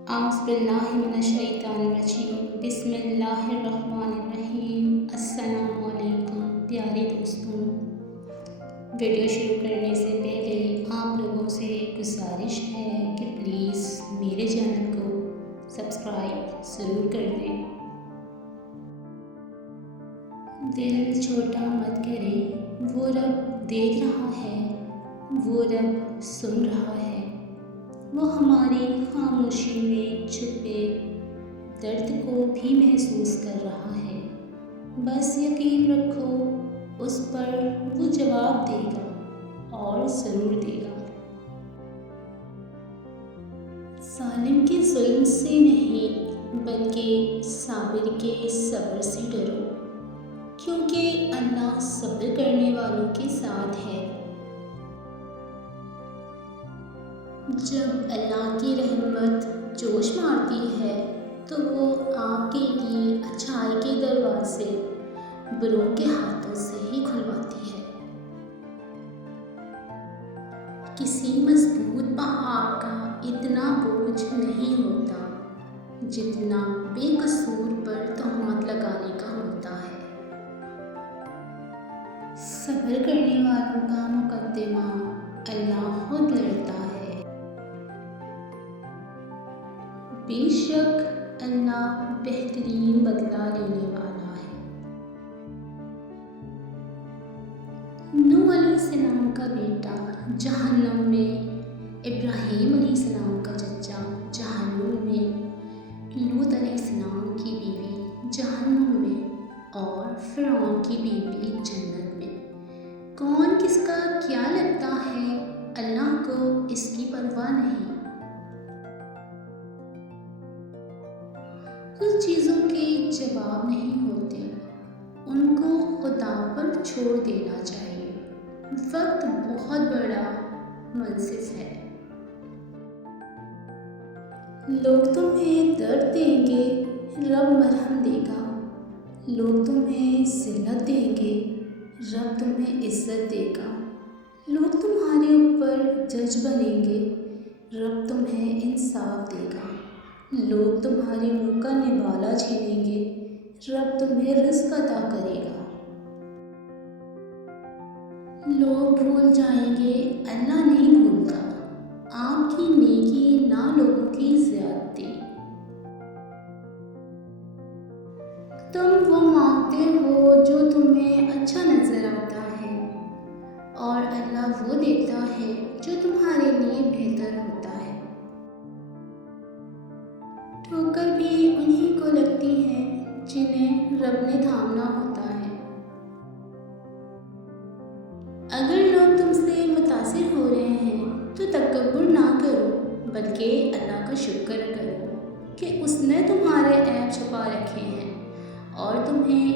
औज़ुबिल्लाहिमिनश्शैतानिर्रजीम बिस्मिल्लाहिर्रहमानिर्रहीम। अस्सलामु अलैकुम प्यारे दोस्तों। वीडियो शुरू करने से पहले आप लोगों से गुजारिश है कि प्लीज़ मेरे चैनल को सब्सक्राइब ज़रूर कर दें। दिल छोटा मत करें, वो रब देख रहा है, वो रब सुन रहा है, वो हमारी खामोशी में छुपे दर्द को भी महसूस कर रहा है। बस यकीन रखो, उस पर वो जवाब देगा और ज़रूर देगा। ज़ालिम के ज़ुल्म से नहीं बल्कि साबिर के सब्र से डरो, क्योंकि अल्लाह सब्र करने वालों के साथ है। जब अल्लाह की रहमत जोश मारती है तो वो आपके लिए अच्छाई के दरवाज़े बुरों के हाथों से ही खुलवाती है। किसी मजबूत पहाड़ का इतना बोझ नहीं होता जितना बेकसूर पर तोहमत लगाने का होता है। सब्र करने वालों का मुकद्दमा अल्लाह खुद लड़ता है। बेशक अल्लाह बेहतरीन बदला लेने वाला है। नूह अलैहिस्सलाम का बेटा जहन्नुम में, इब्राहीम अलैहिस्सलाम का चचा जहन्नुम में, लूत अलैहिस्सलाम की बीवी जहन्नुम में और फिरौन की बीवी जन्नत में। कौन किसका क्या लगता है, अल्लाह को इसकी परवाह नहीं। कुछ चीज़ों के जवाब नहीं होते, उनको खुदा पर छोड़ देना चाहिए। वक्त बहुत बड़ा मुनसिफ है। लोग तुम्हें दर्द देंगे, रब मरहम देगा। लोग तुम्हें ज़िल्लत देंगे, रब तुम्हें इज़्ज़त देगा। लोग तुम्हारे ऊपर जज बनेंगे, रब तुम्हें इंसाफ देगा। लोग तुम्हारे मुँह का निवाला छीनेंगे, रब तुम्हें रिज़्क़ अता करेगा। लोग भूल जाएंगे, अल्लाह नहीं भूलता। आपकी नेकी ना लोगों की ज़्यादती। तुम वो मांगते हो जो तुम्हें अच्छा नज़र आता है, और अल्लाह वो देता है जो तुम्हारे लिए बेहतर होता है। ठोकर भी उन्हीं को लगती है जिन्हें रब ने थामना होता है। अगर लोग तुमसे मुतासिर हो रहे हैं तो तकब्बुर ना करो, बल्कि अल्लाह का शुक्र करो कि उसने तुम्हारे ऐब छुपा रखे हैं और तुम्हें